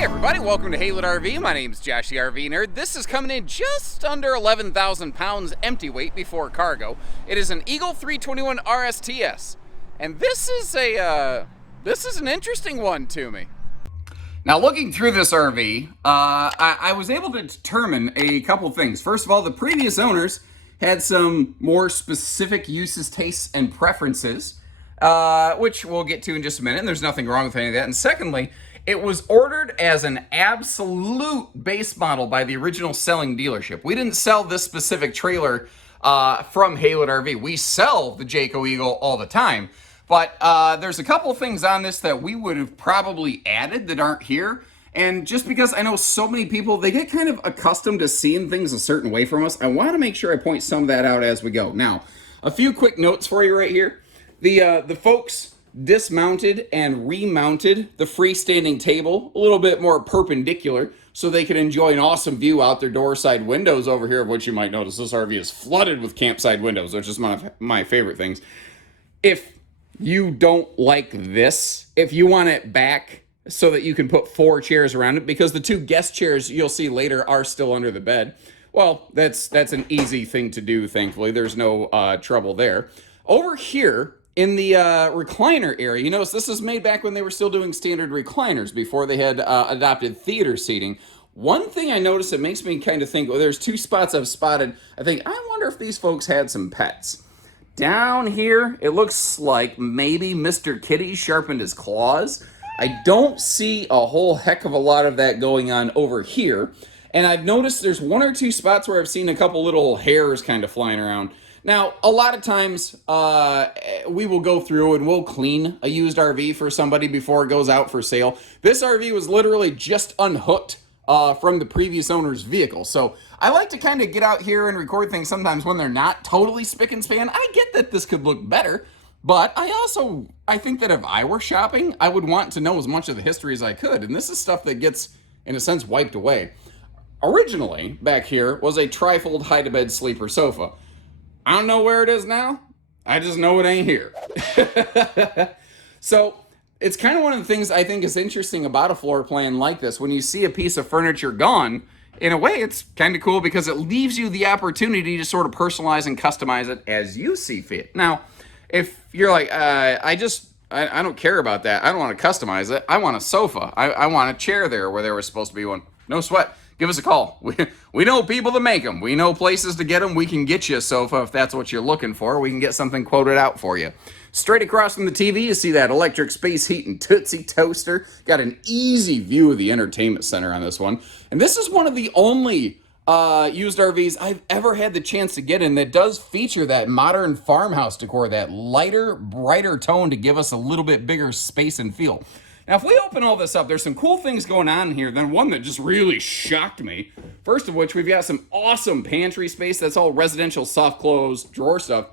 Hey everybody, welcome to Haylett RV. My name's Josh the RV Nerd. This is coming in just under 11,000 pounds empty weight before cargo. It is an Eagle 321 RSTS. And this is an interesting one to me. Now looking through this RV, I was able to determine a couple things. First of all, the previous owners had some more specific uses, tastes, and preferences, which we'll get to in just a minute, and there's nothing wrong with any of that. And secondly, it was ordered as an absolute base model by the original selling dealership. We didn't sell this specific trailer from Haylett RV. We sell the Jayco Eagle all the time. But there's a couple things on this that we would have probably added that aren't here. And just because I know so many people, they get kind of accustomed to seeing things a certain way from us, I want to make sure I point some of that out as we go. Now, a few quick notes for you right here. The folks dismounted and remounted the freestanding table a little bit more perpendicular so they could enjoy an awesome view out their door side windows over here, of which you might notice this RV is flooded with campside windows, which is one of my favorite things. If you don't like this, if you want it back so that you can put 4 chairs around it, because the 2 guest chairs you'll see later are still under the bed, well, that's an easy thing to do, thankfully. There's no trouble there. Over here, in the recliner area, you notice this is made back when they were still doing standard recliners before they had adopted theater seating. One thing I noticed that makes me kind of think, well, there's 2 spots I've spotted. I think, I wonder if these folks had some pets. Down here, it looks like maybe Mr. Kitty sharpened his claws. I don't see a whole heck of a lot of that going on over here. And I've noticed there's 1 or 2 spots where I've seen a couple little hairs kind of flying around. Now, a lot of times we will go through and we'll clean a used RV for somebody before it goes out for sale. This RV was literally just unhooked from the previous owner's vehicle. So I like to kind of get out here and record things sometimes when they're not totally spick and span. I get that this could look better, but I think that if I were shopping, I would want to know as much of the history as I could. And this is stuff that gets, in a sense, wiped away. Originally, back here, was a trifold hide-to-bed sleeper sofa. I don't know where it is now. I just know it ain't here. So it's kind of one of the things I think is interesting about a floor plan like this. When you see a piece of furniture gone, in a way, it's kind of cool because it leaves you the opportunity to sort of personalize and customize it as you see fit. Now, if you're like, I don't care about that. I don't want to customize it. I want a sofa. I want a chair there where there was supposed to be one. No sweat. Give us a call. We know people that make them. We know places to get them. We can get you a sofa if that's what you're looking for. We can get something quoted out for you. Straight across from the TV, you see that electric space heat and Tootsie toaster. Got an easy view of the entertainment center on this one. And this is one of the only used RVs I've ever had the chance to get in that does feature that modern farmhouse decor, that lighter, brighter tone to give us a little bit bigger space and feel. Now, if we open all this up, there's some cool things going on here. Then one that just really shocked me. First of which, we've got some awesome pantry space. That's all residential soft close drawer stuff.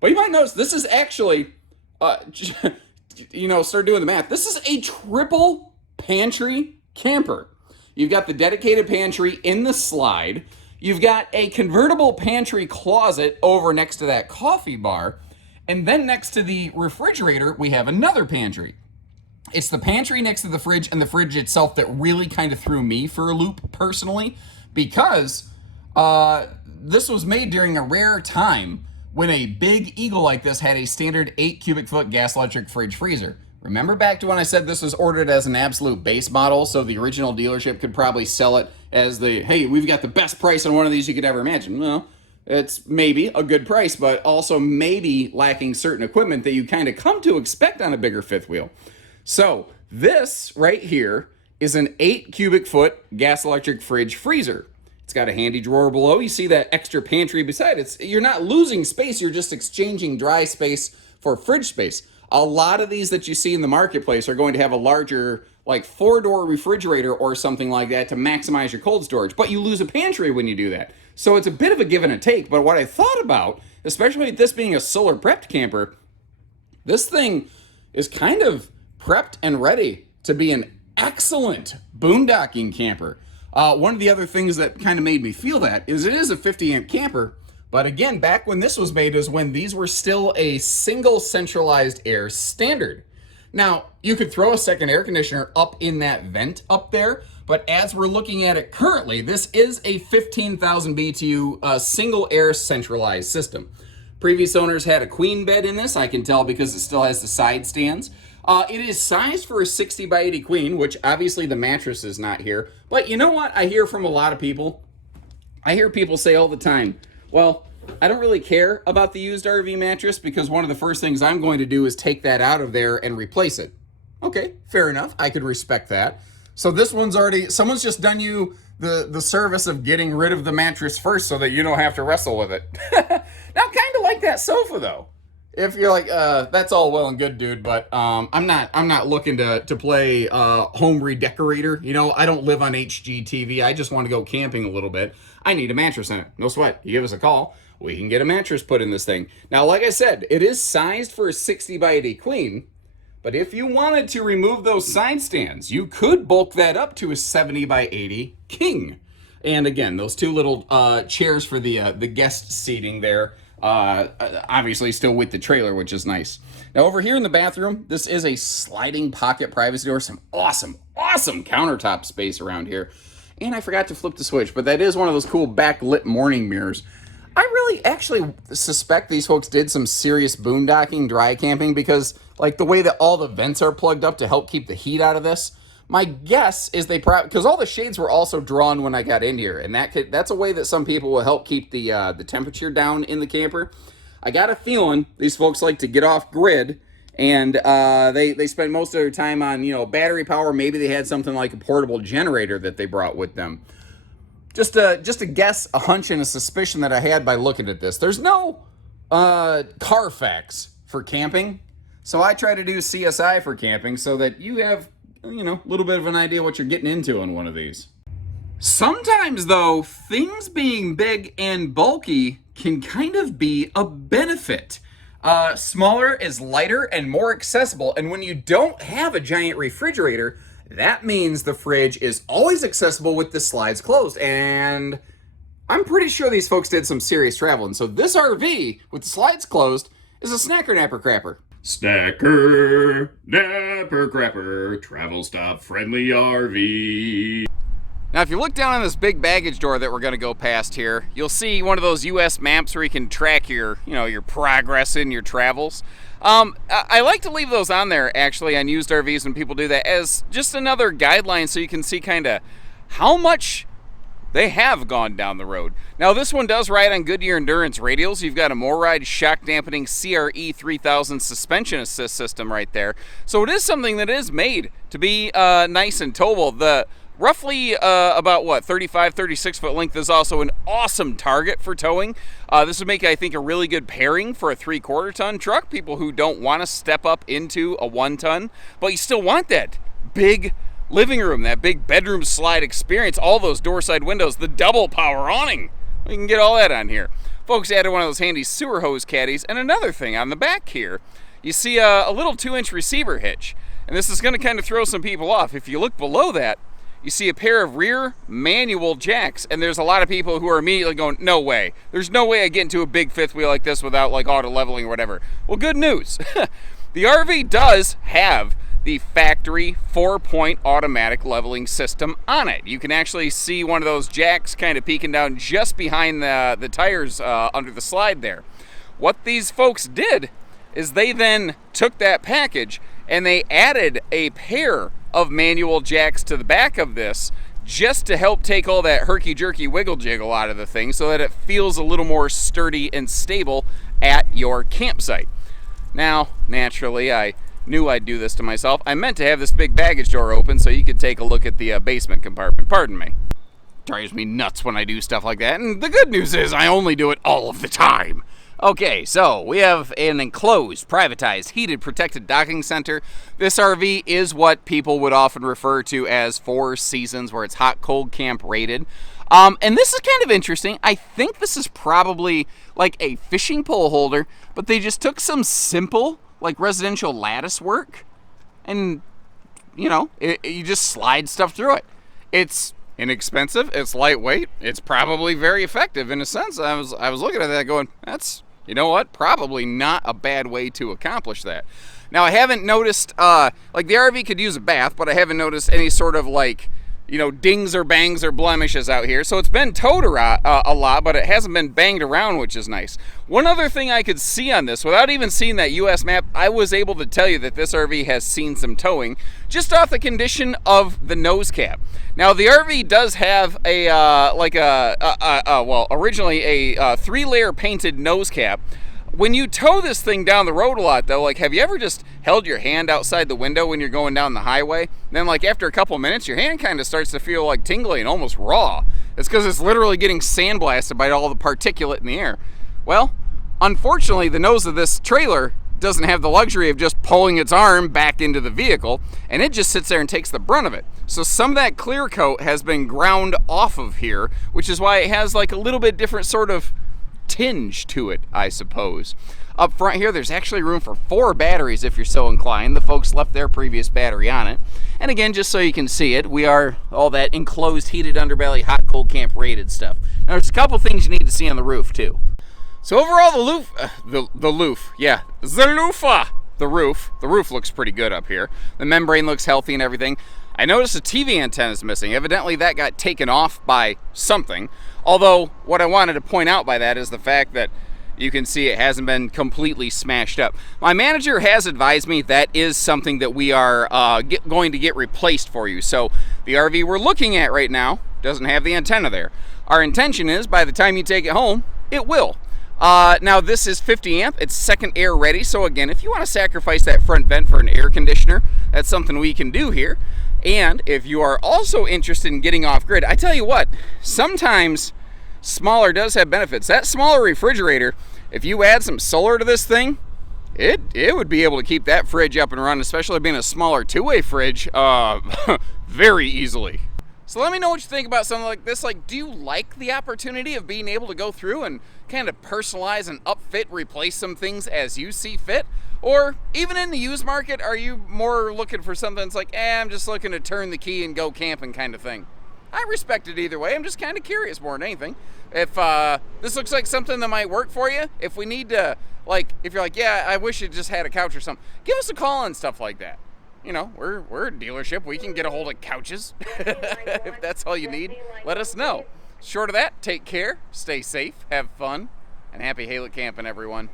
But you might notice this is actually, start doing the math. This is a triple pantry camper. You've got the dedicated pantry in the slide. You've got a convertible pantry closet over next to that coffee bar. And then next to the refrigerator, we have another pantry. It's the pantry next to the fridge and the fridge itself that really kind of threw me for a loop personally, because this was made during a rare time when a big Eagle like this had a standard 8 cubic foot gas electric fridge freezer. Remember back to when I said this was ordered as an absolute base model, so the original dealership could probably sell it as hey, we've got the best price on one of these you could ever imagine. Well, it's maybe a good price, but also maybe lacking certain equipment that you kind of come to expect on a bigger fifth wheel. So this right here is an 8 cubic foot gas electric fridge freezer. It's got a handy drawer below. You see that extra pantry beside it. You're not losing space. You're just exchanging dry space for fridge space. A lot of these that you see in the marketplace are going to have a larger, like 4-door refrigerator or something like that to maximize your cold storage. But you lose a pantry when you do that. So it's a bit of a give and a take. But what I thought about, especially with this being a solar prepped camper, this thing is kind of prepped and ready to be an excellent boondocking camper. One of the other things that kind of made me feel that is it is a 50 amp camper, but again, back when this was made is when these were still a single centralized air standard. Now, you could throw a second air conditioner up in that vent up there, but as we're looking at it currently, this is a 15,000 BTU single air centralized system. Previous owners had a queen bed in this, I can tell because it still has the side stands. It is sized for a 60 by 80 queen, which obviously the mattress is not here. But you know what I hear from a lot of people? I hear people say all the time, well, I don't really care about the used RV mattress because one of the first things I'm going to do is take that out of there and replace it. Okay, fair enough. I could respect that. So this one's already, someone's just done you the service of getting rid of the mattress first so that you don't have to wrestle with it. Now, kind of like that sofa though. If you're like, that's all well and good, dude, but I'm not looking to play home redecorator. You know, I don't live on HGTV. I just want to go camping a little bit. I need a mattress in it. No sweat. You give us a call. We can get a mattress put in this thing. Now, like I said, it is sized for a 60 by 80 queen, but if you wanted to remove those side stands, you could bulk that up to a 70 by 80 king. And again, those two little chairs for the guest seating there, obviously still with the trailer, which is nice. Now over here in the bathroom, this is a sliding pocket privacy door. Some awesome countertop space around here. And I forgot to flip the switch, but that is one of those cool backlit morning mirrors. I really actually suspect these folks did some serious boondocking, dry camping, because like the way that all the vents are plugged up to help keep the heat out of this, my guess is they probably, because all the shades were also drawn when I got in here, and that's a way that some people will help keep the temperature down in the camper. I got a feeling these folks like to get off grid, and they spend most of their time on, you know, battery power. Maybe they had something like a portable generator that they brought with them. Just a guess, a hunch, and a suspicion that I had by looking at this. There's no Carfax for camping, so I try to do CSI for camping so that you have, you know, a little bit of an idea what you're getting into on one of these. Sometimes, though, things being big and bulky can kind of be a benefit. Smaller is lighter and more accessible, and when you don't have a giant refrigerator, that means the fridge is always accessible with the slides closed. And I'm pretty sure these folks did some serious traveling. So this RV with the slides closed is a snacker napper crapper. Snacker napper crapper, travel stop friendly RV. Now, if you look down on this big baggage door that we're going to go past here, you'll see one of those U.S. maps where you can track your progress in your travels. I like to leave those on there, actually, on used RVs when people do that, as just another guideline so you can see kind of how much they have gone down the road. Now, this one does ride on Goodyear Endurance radials. You've got a MORryde shock dampening CRE 3000 suspension assist system right there. So it is something that is made to be nice and towable. The roughly about 35, 36 foot length is also an awesome target for towing. This would make, I think, a really good pairing for a 3/4 ton truck. People who don't want to step up into a 1 ton, but you still want that big living room, that big bedroom slide experience, all those door side windows, the double power awning. We can get all that on here. Folks added one of those handy sewer hose caddies, and another thing on the back here, you see a little 2-inch receiver hitch, and this is going to kind of throw some people off. If you look below that, you see a pair of rear manual jacks, and there's a lot of people who are immediately going, no way. There's no way I get into a big fifth wheel like this without like auto leveling or whatever. Well, good news. The RV does have the factory 4-point automatic leveling system on it. You can actually see one of those jacks kind of peeking down just behind the tires under the slide there. What these folks did is they then took that package and they added a pair of manual jacks to the back of this just to help take all that herky-jerky wiggle-jiggle out of the thing so that it feels a little more sturdy and stable at your campsite. Now, naturally, I knew I'd do this to myself. I meant to have this big baggage door open so you could take a look at the basement compartment. Pardon me. Drives me nuts when I do stuff like that, and the good news is I only do it all of the time. Okay, so we have an enclosed, privatized, heated, protected docking center. This RV is what people would often refer to as 4 seasons, where it's hot, cold camp rated. And this is kind of interesting. I think this is probably like a fishing pole holder, but they just took some simple, like residential lattice work, and, you know, you just slide stuff through it. It's inexpensive, it's lightweight, it's probably very effective in a sense. I was looking at that going, You know what? Probably not a bad way to accomplish that. Now, I haven't noticed, like the RV could use a bath, but I haven't noticed any sort of like, you know, dings or bangs or blemishes out here. So it's been towed a lot, but it hasn't been banged around, which is nice. One other thing I could see on this, without even seeing that US map, I was able to tell you that this RV has seen some towing, just off the condition of the nose cap. Now, the RV does have a, well, originally a 3-layer painted nose cap. When you tow this thing down the road a lot, though, like, have you ever just held your hand outside the window when you're going down the highway? Then, like, after a couple minutes, your hand kind of starts to feel, like, tingly and almost raw. It's because it's literally getting sandblasted by all the particulate in the air. Well, unfortunately, the nose of this trailer doesn't have the luxury of just pulling its arm back into the vehicle, and it just sits there and takes the brunt of it. So some of that clear coat has been ground off of here, which is why it has, like, a little bit different sort of tinge to it, I suppose. Up front here, there's actually room for 4 batteries if you're so inclined. The folks left their previous battery on it. And again, just so you can see it, we are all that enclosed heated underbelly hot cold camp rated stuff. Now there's a couple things you need to see on the roof too. So overall, the roof looks pretty good up here. The membrane looks healthy and everything. I noticed the TV antenna is missing. Evidently that got taken off by something. Although, what I wanted to point out by that is the fact that you can see it hasn't been completely smashed up. My manager has advised me that is something that we are going to get replaced for you. So the RV we're looking at right now doesn't have the antenna there. Our intention is, by the time you take it home, it will. Now this is 50 amp, it's second air ready. So again, if you want to sacrifice that front vent for an air conditioner, that's something we can do here. And if you are also interested in getting off grid, I tell you what, sometimes smaller does have benefits. That smaller refrigerator, if you add some solar to this thing, it would be able to keep that fridge up and running, especially being a smaller 2-way fridge, very easily. So let me know what you think about something like this. Like, do you like the opportunity of being able to go through and kind of personalize and upfit, replace some things as you see fit? Or even in the used market, are you more looking for something that's like, I'm just looking to turn the key and go camping kind of thing? I respect it either way. I'm just kind of curious more than anything. If this looks like something that might work for you, if we need to, like, if you're like, yeah, I wish it just had a couch or something, give us a call and stuff like that. You know, we're a dealership. We can get a hold of couches. If that's all you need, let us know. Short of that, take care, stay safe, have fun, and happy Haylett camping, everyone.